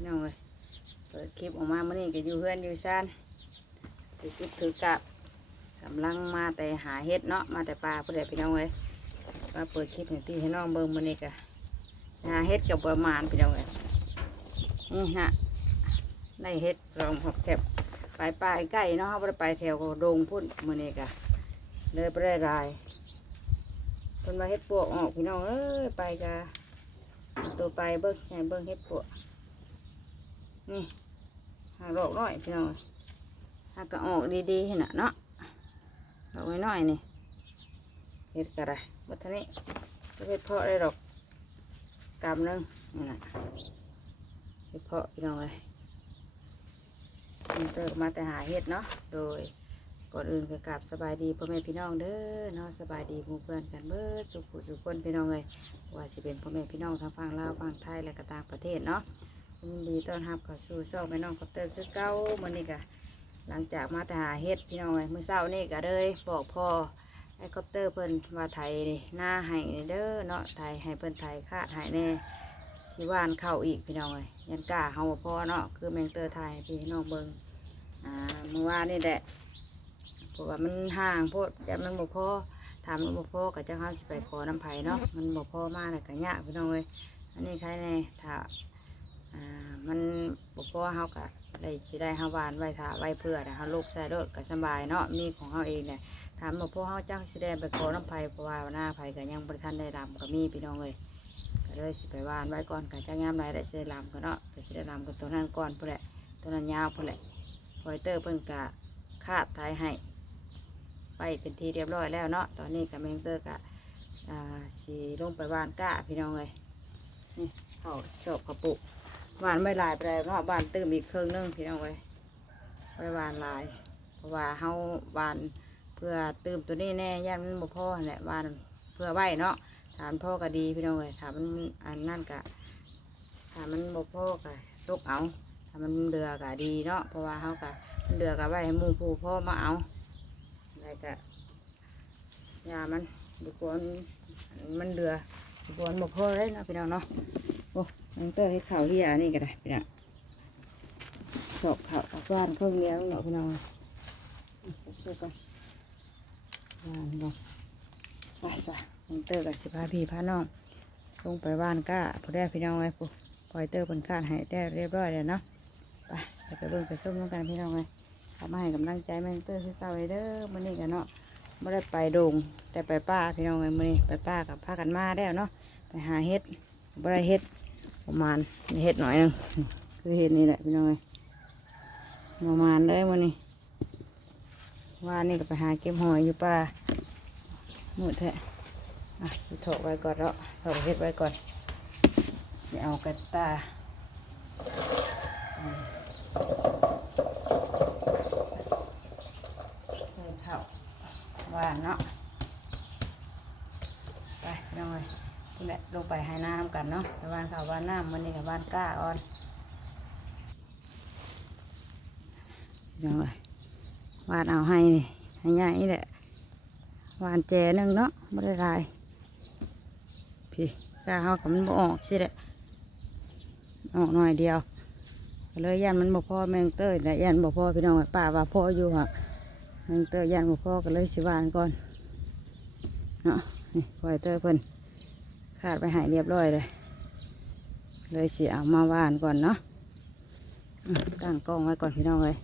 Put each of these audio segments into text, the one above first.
พี่น้องเลยเปิดคลิปออกมาเมื่อนี้ก็อยู่เพื่อนอยู่ซ่านถือกุดถือกับกำลังมาแต่หาเห็ดเนาะมาแต่ปลาเพื่อนพี่น้องเลยมาเปิดคลิปให้ที่ให้น้องเบิ่งเมื่อนี้ก็หาเห็ดกับประมาณพี่น้องเลยนี่ฮะในเห็ดรองหอบแคบไปปลายใกล้เนาะเขาไปแถวโดงพุ่นมื่อนี้ก็เลยไปได้รายคนมาเห็ดปวกออกพี่น้องเอ้ยไปกะตัวไปเบิ้งใช่เบิ้งเฮ็ดปวก นี่หาดอกน้อยพี่น้องหากก็ออกดีๆเห็นน่ะเนาะดอกน้อยนี่เฮ็ดกระไรบัดเทานี้จะเฮ็ดเพาะได้ดอกกำนึงนี่น่ะเฮ็ดเพาะพี่น้องเลยเติมมาแต่หาเฮ็ดเนาะโดยก่อนอื่นก็กราบสบายดีพ่อแม่พี่น้องเด้อเนาะสบายดีมู่เพื่อนกันเบิดสุขผู้สุขคนพี่น้องเลยว่าสิเป็นพ่อแม่พี่น้องทางฝั่งลาวฝั่งไทยและก็ต่างประเทศเนาะ ยินดีต้อนรับเข้าสู่ช่องแม่น้องคอปเตอร์คือเก้ามื้อนี้ก็หลังจากมาแต่หาเฮ็ดพี่น้องเลยมื้อเช้านี่ก็เลยบอกพ่อไอ้คอปเตอร์เพิ่นว่าไทยนี่หน้าให้เด้อเนาะไทยให้เพิ่นไทยคาดให้แน่สิว่านเข้าอีกพี่น้องเลยยันกล้าเฮาบ่อเนาะคือแมงเตอร์ไทยพี่น้องเบิ่งอ่าเมื่อวานนี่แหละเพราะว่ามันห่างโพดแต่มันบ่พอถามมันบ่พอกับเจ้าข้าสิไปขอน้ำไผ่เนาะมันบ่พอมากเลยกะยากพี่น้องเลยอันนี้ใครในถ้า อ่ามันบ่พอเฮากะได้สิได้เฮาวานไว้ถ้าไว้เพื่อนะเฮาลูกใส่รถก็สบายเนาะมีของเฮาเองเนี่ยถามบ่พอเฮาจังสิได้ไปขอน้ำไผ่เพราะว่าหน้าไผ่ก็ยังบ่ทันได้ลำก็มีพี่น้องเลยก็เลยสิไปวานไว้ก่อนกะจังยามไรได้สิได้ลำก็เนาะก็สิได้ลำกับตัวนั้นก่อนพุ่นแหละตัวนั้นยาวพุ่นแหละพอยเตอร์เพิ่นกะคาดท้ายให้ไปเป็นทีเรียบร้อยแล้วเนาะตอนนี้กับแมงเตอร์กะอ่าสีลงไปวานก้าพี่น้องเลยนี่เขาชอบเขาปลูก หวานไม่หลายไปเลยเนาะหวานตืมอีกครึ่งนึงพี่น้องเลยไปหวานหลาย เพราะว่าเฮาหวานเพื่อตืมตัวนี้แน่ย่านมันบ่พอแหละหวานเพื่อไว้เนาะถามพ่อก็ดีพี่น้องเลยถามมันอันนั่นกะถามมันบ่พอกะตกเอาถ้ามันเดือกะดีเนาะเพราะว่าเฮากะมันเดือกะไว้ให้มูผู้พ่อมาเอาอะไรก็ยามันบุกวนมันเดือบุกวนบกพอเลยนะพี่น้องเนาะโอ้ มันเตอร์ให้ข่าวเฮียนี่ก็ได้พี่น้องสอบข่าวออกบ้านเครื่องเลี้ยงเนาะพี่น้องช่วยกันบ้านเนาะไปซะมันเตอร์กับสิพาพี่พาน้องลงไปบ้านก้าพอได้พี่น้องไว้ปุ๊บปล่อยเตอร์เป็นข้านให้ได้เรียบร้อยแล้วเนาะไปจะไปเบิ่งไปส้มน้ำกันพี่น้องเลยทำให้กำลังใจแม่งเตอร์คือเก่าเลยเด้อมื้อนี้กันเนาะไม่ได้ไปดงแต่ไปป้าพี่น้องเลยมื้อนี้ไปป้ากับพากันมาแล้วเนาะไปหาเห็ดบ่ได้เห็ด ประมาณเห็ดหน่อยนึงคือเห็ดนี่แหละพี่น้องเลยประมาณเลยมื้อนี้ว่านี่ก็ไปหาเก็บหอยอยู่ป้ามืดแท้อะสิโถไว้ก่อนเนาะโถเห็ดไว้ก่อนสิเอากระตาใส่ข้าวหวานเนาะไปน้องเลย นี่แหละลงไปให้น้ำกันเนาะไปหวานข้าวหวานน้ำมันนี่กับหวานกล้าอ่อนน้องเลยหวานเอาให้นี่ให้ใหญ่นี่แหละวานแจหนึงเนาะไม่ได้ลายพี่ก้าเขากับมันบ่ออกสิแหละออกหน่อยเดียวเลยยันมันบ่พอแมงเต้ยและยันบ่พอพี่น้องป้าว่าพออยู่หักมันเตอร์ยันบ่พ่อก็เลยสิวานก่อนเนาะนี่ปล่อยเตอร์เพิ่น ขาดไปหายเรียบร้อยเลย เลยเสียเอามาว่านก่อนเนาะตั้งกล้องไว้ก่อนพี่น้องเลย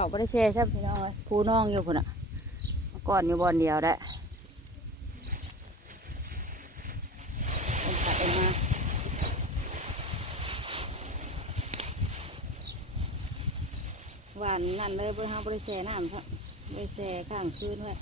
เขาไม่ได้แช่ใช่พี่น้องผู้น้องอยู่คนน่ะก่อนอยู่บอนเดียวได้เป็นขาเป็นมาหวานนั่นเลยบริหารบริแช่น้ำครับบริแช่ข้างคืนไว้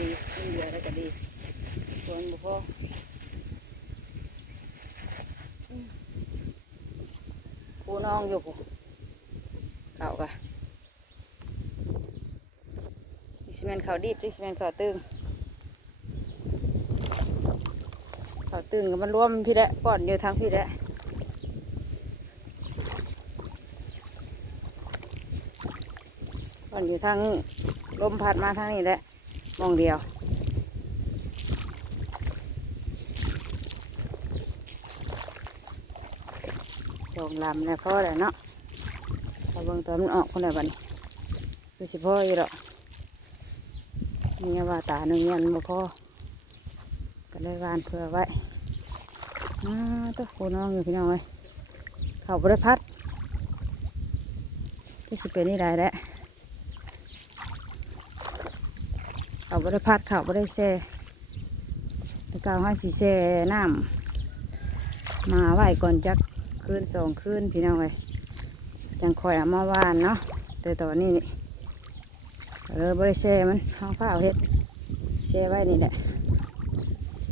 ดีขึ้นเดืออะไรก็ดีส่วนบ่พออืมปูน้องอยู่ปูเข่ากะดิสแมนเขาดีบดิสแมนเขาตึงเขาตึงกับมันร่วมพี่แหละก่อนอยู่ทางพี่แหละก่อนอยู่ทางลมพัดมาทางนี้แหละ มองเดียว ส่งลำแล้วพ่อแล้วเนาะถ้าเบิ่งตัวมันออกคนไหนบันคือสิพ่ออยู่หรอกมีว่าตาหนึ่งยันบ่พ่อก็เลยวานเผื่อไว้อ้าตัวโคน้องอยู่พี่น้องเอ้ยเขาบริพัดที่สิเป็นนี่ได้แหละ เขาบริพัดเขาบริแช่ตะกาวห้าสีแช่น้ำมาไหวก่อนจักคืนสองคืนพี่น้องเลยจังคอยเอามาวานเนาะแต่ตอนนี้นี่เออบริแช่มันห้องผ้าเอาเฮ็ดแช่ไว้นี่แหละ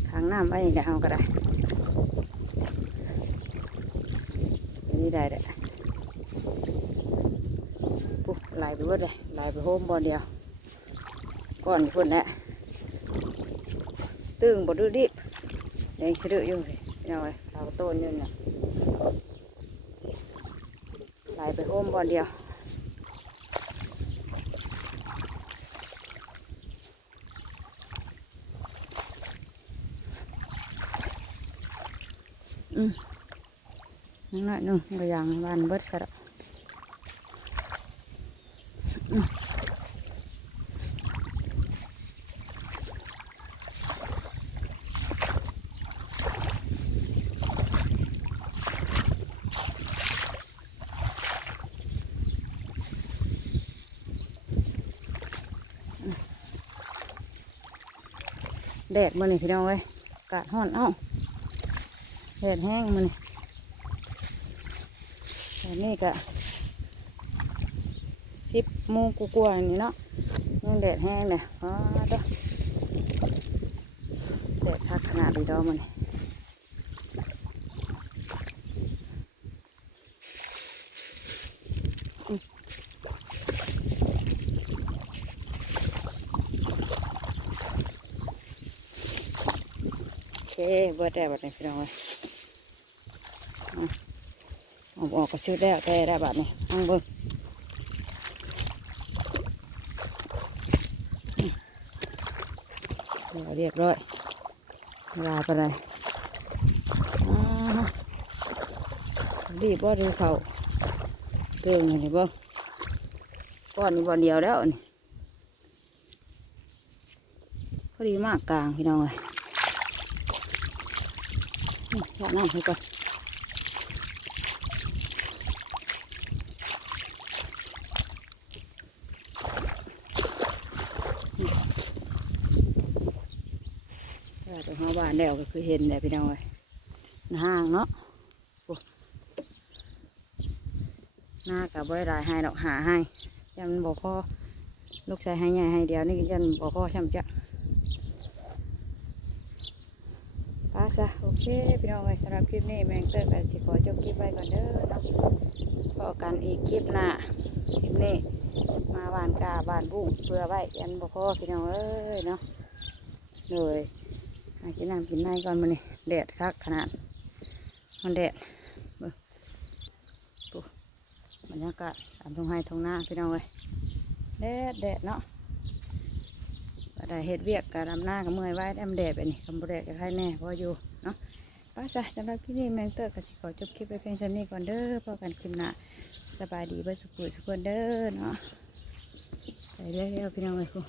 ขังน้ำไว้นี่แหละเอาก็ได้อันนี้ได้แหละปุ๊บไหลไปหมดเลยไหลไปโฮมบอลเดียว ก่อนพุ่นแหละตึงบดดูดิบแดงสะดุอยู่เลยน้องเอ้ยเอาต้นอยืนน่ะไหลไปโฮมบอลเดียวอืมนั่นแหละนึ่งก็ยังบ้านเบิดสระดอกอืม แดด มันนี่พี่น้องเว้ยกาดห่อนเอ้าแดดแห้งมันนี่ตอนนี้ก็สิบโมงกว่าๆนี่เนาะยังแดดแห้งเนี่ยอ๋อเด้อแดดพักขนาดดีดองมันนี่ เบิดได้บัดนี้พี่น้องเว้ยออาออกก็ชุดแล้แต่ได้บัดนี้อังเบิ้งเรียบร้อยลาไปเลยรีบว่ดูเขาเตือนอย่างนี้บ้งก้อนนี้บอลเดียวแล้วนี่พอดีมากกลางพี่น้องเลย นี่ยาน้ำให้ก่อนถ้าไปหาบ้านแล้วก็คือเห็นแหละพี่น้องเลยหน้าห้างเนาะหน้ากับบริรายให้ดอกหาให้ยันบอกพ่อลูกชายให้ใหญ่ให้เดียวนี่ยันบอกพ่อช่ำจะป้าซะโอ เคพี่น้องเลยสำหรับคลิปนี้แมงเตอร์กันสิขอจบคลิปไว้ก่อนเด้อเนาะพอกันอีกคลิปหน้าคลิปนี้มาบานกาบานบุ้งเพื่อไว้ยันบอกพ่อพี่น้องเอ้ยเนาะเลยหากินน้ำกินในก่อนมานี่แดดคักขนาดมันแดดบึ๊บรรยากาศตามทงไห้ทงหน้าพี่น้องเลยแดดแดดเนาะได้เฮ็ดเวียกการดำหน้ากับเมื่อยไว้แอมแดดไปนี่คำบแดดกับใครแน่พออยู่ เนาะป้าจ้ะสำหรับที่นี่แมงเตอร์ก็สิขอจบคลิปไปเพียงเท่านี้ก่อนเด้อพอกันคลิปหน้าสบายดีเบิดสุขสุขคนเด้อเนาะไปเรื่อยๆพี่น้องเลยคุณ